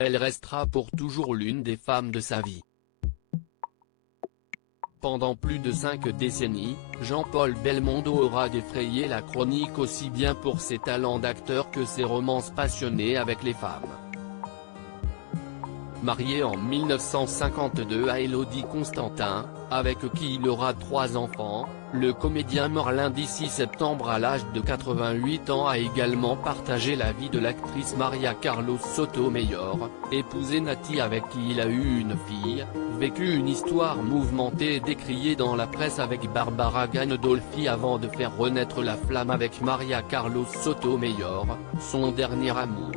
elle restera pour toujours l'une des femmes de sa vie. Pendant plus de 5 décennies, Jean-Paul Belmondo aura défrayé la chronique aussi bien pour ses talents d'acteur que ses romances passionnées avec les femmes. Marié en 1952 à Élodie Constantin, avec qui il aura 3 enfants, le comédien mort lundi 6 septembre à l'âge de 88 ans a également partagé la vie de l'actrice Maria Carlos Sotomayor, épousée Nati avec qui il a eu une fille, vécu une histoire mouvementée et décriée dans la presse avec Barbara Gandolfi avant de faire renaître la flamme avec Maria Carlos Sotomayor, son dernier amour.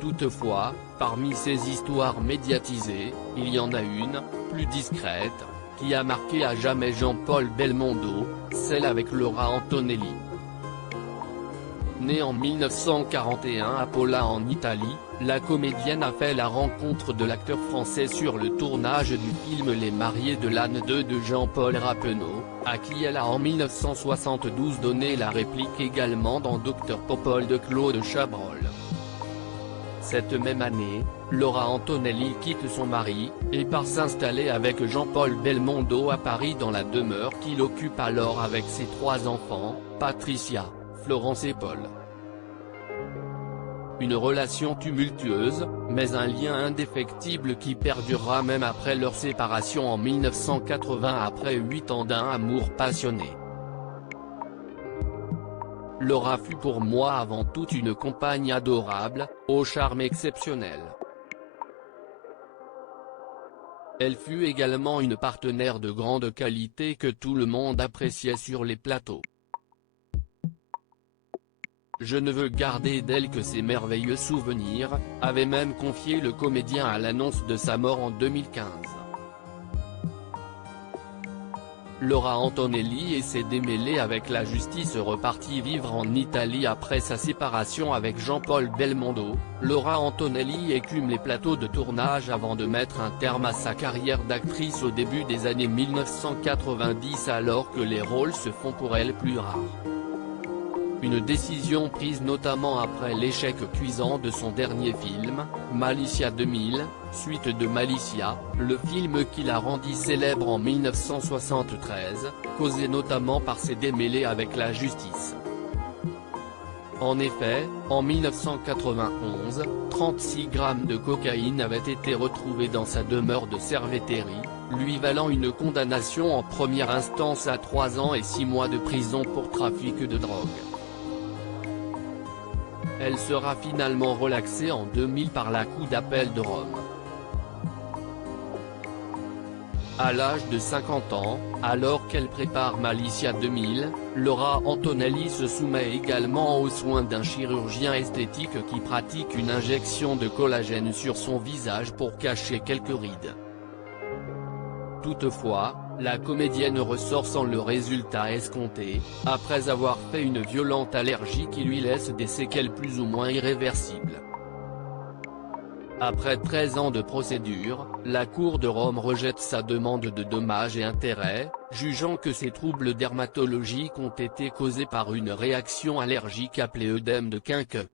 Toutefois, parmi ces histoires médiatisées, il y en a une, plus discrète, qui a marqué à jamais Jean-Paul Belmondo, celle avec Laura Antonelli. Née en 1941 à Pola en Italie, la comédienne a fait la rencontre de l'acteur français sur le tournage du film Les Mariés de l'Âne 2 de Jean-Paul Rappeneau, à qui elle a en 1972 donné la réplique également dans Dr Popol de Claude Chabrol. Cette même année, Laura Antonelli quitte son mari, et part s'installer avec Jean-Paul Belmondo à Paris dans la demeure qu'il occupe alors avec ses 3 enfants, Patricia, Florence et Paul. Une relation tumultueuse, mais un lien indéfectible qui perdurera même après leur séparation en 1980 après 8 ans d'un amour passionné. Laura fut pour moi avant tout une compagne adorable, au charme exceptionnel. Elle fut également une partenaire de grande qualité que tout le monde appréciait sur les plateaux. Je ne veux garder d'elle que ses merveilleux souvenirs, avait même confié le comédien à l'annonce de sa mort en 2015. Laura Antonelli et ses démêlés avec la justice repartit vivre en Italie après sa séparation avec Jean-Paul Belmondo. Laura Antonelli écume les plateaux de tournage avant de mettre un terme à sa carrière d'actrice au début des années 1990 alors que les rôles se font pour elle plus rares. Une décision prise notamment après l'échec cuisant de son dernier film, Malicia 2000, suite de Malicia, le film qui la rendit célèbre en 1973, causé notamment par ses démêlés avec la justice. En effet, en 1991, 36 grammes de cocaïne avaient été retrouvés dans sa demeure de Cerveteri, lui valant une condamnation en première instance à 3 ans et 6 mois de prison pour trafic de drogue. Elle sera finalement relaxée en 2000 par la Cour d'appel de Rome. À l'âge de 50 ans, alors qu'elle prépare Malicia 2000, Laura Antonelli se soumet également aux soins d'un chirurgien esthétique qui pratique une injection de collagène sur son visage pour cacher quelques rides. Toutefois, la comédienne ressort sans le résultat escompté, après avoir fait une violente allergie qui lui laisse des séquelles plus ou moins irréversibles. Après 13 ans de procédure, la Cour de Rome rejette sa demande de dommages et intérêts, jugeant que ces troubles dermatologiques ont été causés par une réaction allergique appelée œdème de Quinqueux.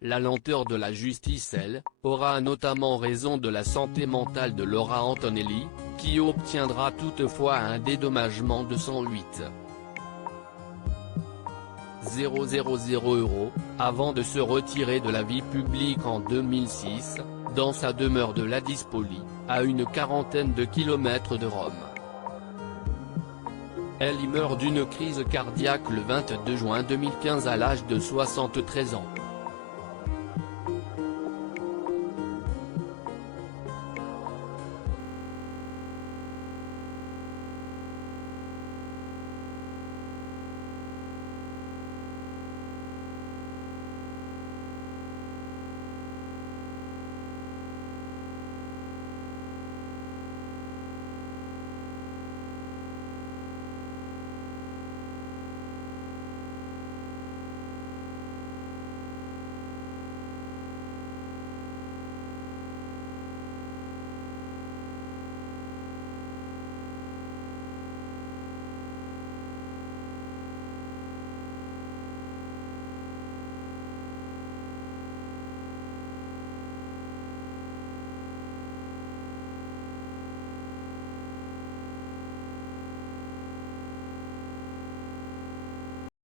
La lenteur de la justice aura notamment raison de la santé mentale de Laura Antonelli, qui obtiendra toutefois un dédommagement de 108 000 € avant de se retirer de la vie publique en 2006, dans sa demeure de Ladispoli, à une quarantaine de kilomètres de Rome. Elle y meurt d'une crise cardiaque le 22 juin 2015 à l'âge de 73 ans.